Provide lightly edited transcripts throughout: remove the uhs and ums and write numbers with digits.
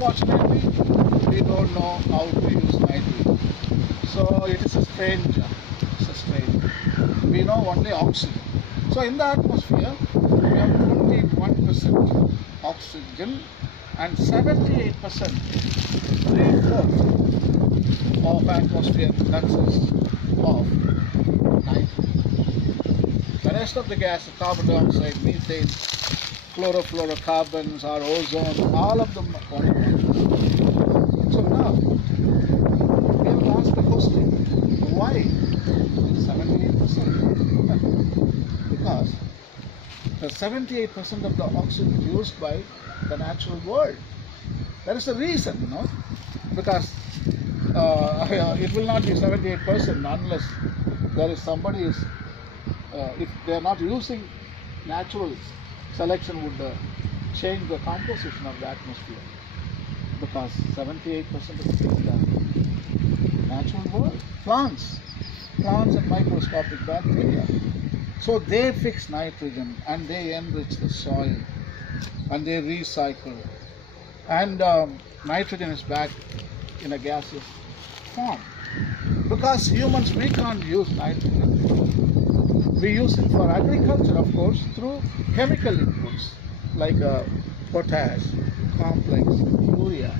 unfortunately, we don't know how to use nitrogen. So it is a strange. We know only oxygen. So in the atmosphere, we have 21% oxygen and 78%, 3/4 of atmosphere consists of nitrogen. The rest of the gases, carbon dioxide, methane, chlorofluorocarbons or ozone, all of them are only nitrogen. So now, we have to ask the question, why 78%? Because the 78% of the oxygen used by the natural world. That is the reason, because it will not be 78% unless there is somebody if they are not using natural selection would change the composition of the atmosphere, because 78% of the things are natural world. Plants and microscopic bacteria. So they fix nitrogen and they enrich the soil and they recycle, and nitrogen is back in a gaseous form. Because humans, we can't use nitrogen. We use it for agriculture, of course, through chemical inputs like potash, complex, urea.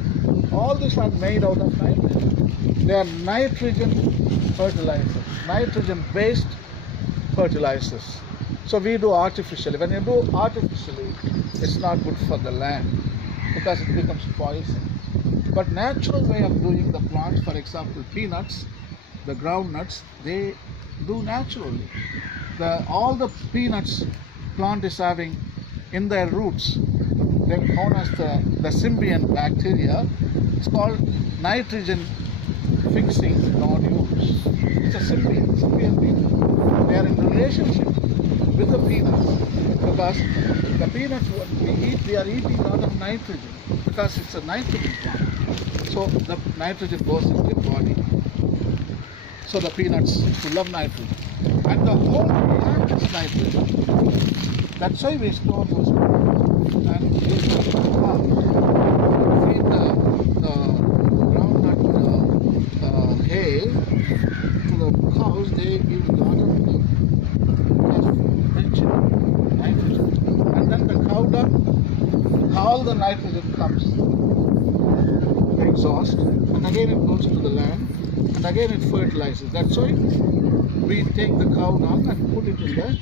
All these are made out of nitrogen. They are nitrogen fertilizers, nitrogen-based fertilizers. So we do artificially. When you do artificially, it's not good for the land because it becomes poison. But natural way of doing the plants, for example, peanuts, the groundnuts, they do naturally. All the peanuts plant is having in their roots, they're known as the symbiont bacteria. It's called nitrogen fixing nodules. It's a symbiont peanut. They are in relationship with the peanuts because the peanuts what we eat, we are eating a lot of nitrogen because it's a nitrogen plant. So the nitrogen goes into the body. So the peanuts full of nitrogen. And the whole plant is nitrogen. That's why we store those and use them for crops. Feed the groundnut hay to the cows, they give a lot of rich nitrogen. And then the cow dung, all the nitrogen comes exhaust, and again it goes to the land, and again it fertilizes. That's why we take the cow dung and put it in the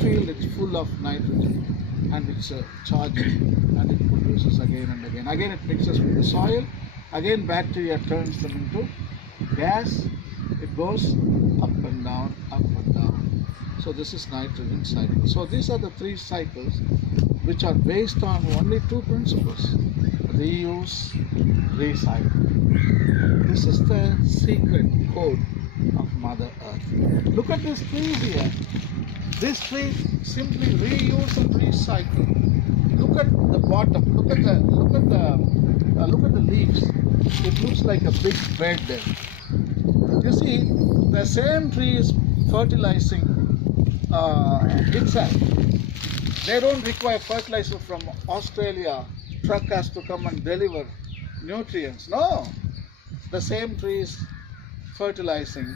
field. It's full of nitrogen and it's charging, and it produces again and again. Again it mixes with the soil. Again bacteria turns them into gas. It goes up and down, up and down. So this is nitrogen cycle. So these are the three cycles which are based on only two principles: reuse, recycle. This is the secret code of Mother Earth. Look at this tree here. This tree simply reuse and recycle. Look at the bottom. Look at the leaves. It looks like a big bed there. You see, the same tree is fertilizing itself. They don't require fertilizer from Australia. Truck has to come and deliver nutrients. No, the same tree is fertilizing,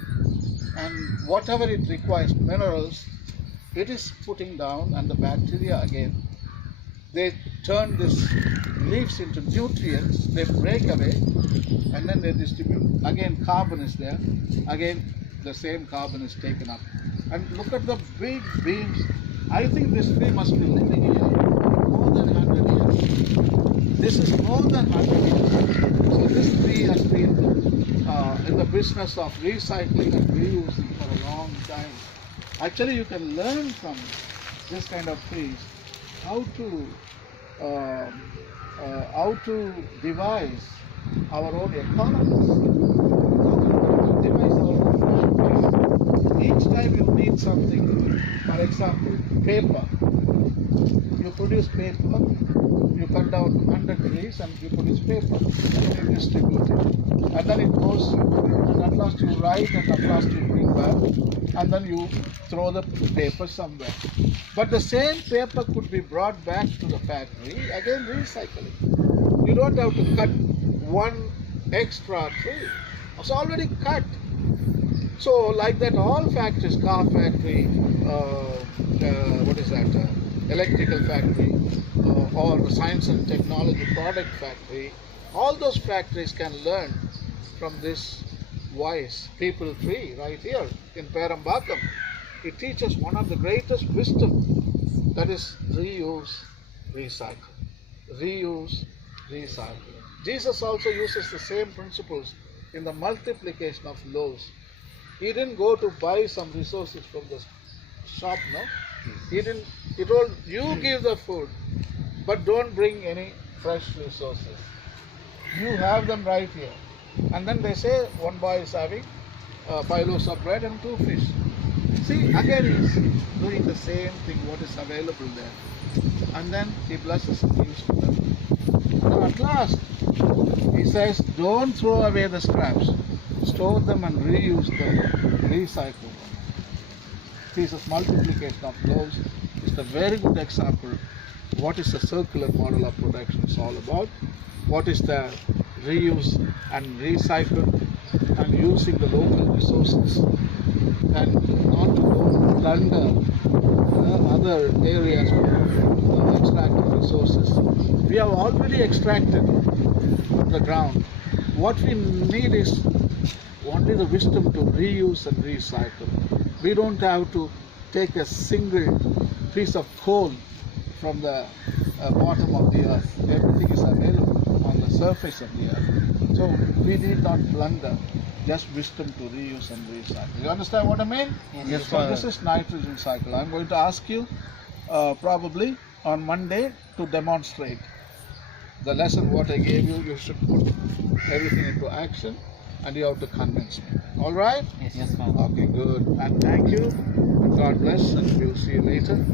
and whatever it requires, minerals, it is putting down, and the bacteria again, they turn these leaves into nutrients, they break away, and then they distribute. Again, carbon is there, again the same carbon is taken up. And look at the big beams. I think this tree must be living here more than 100 years. This is more than 100 years. So this tree has been in the business of recycling and reusing for a long time. Actually, you can learn from this kind of trees how to devise our own economies, how to devise our own factories. Each time you need something, for example, paper. You produce paper, you cut down 100 trees and you produce paper, and you distribute it. And then it goes, and at last you write, and at last you bring back, and then you throw the paper somewhere. But the same paper could be brought back to the factory, again recycling. You don't have to cut one extra tree. It's already cut. So like that, all factories, car factory, electrical factory, or science and technology product factory, all those factories can learn from this wise people tree right here in Perambakkam. It teaches one of the greatest wisdom, that is reuse, recycle. Reuse, recycle. Jesus also uses the same principles in the multiplication of loaves. He didn't go to buy some resources from the shop, no? He didn't. He told, you give the food, but don't bring any fresh resources. You have them right here. And then they say one boy is having 5 loaves of bread and 2 fish. See, again he's doing the same thing what is available there. And then he blesses and gives to them. And at last, he says, don't throw away the scraps. Store them and reuse them, recycle them. Jesus' multiplication of loaves is a very good example what is the circular model of production is all about, what is the reuse and recycle and using the local resources and not to go plunder other areas for extracting resources. We have already extracted from the ground. What we need is only the wisdom to reuse and recycle. We don't have to take a single piece of coal from the bottom of the earth. Everything is available on the surface of the earth. So we need not plunder, just wisdom to reuse and recycle. You understand what I mean? Yes, so this is nitrogen cycle. I'm going to ask you probably on Monday to demonstrate the lesson what I gave you. You should put everything into action and you have to convince me. All right? Yes, Father. Okay, good. And thank you. God bless, and we'll see you later.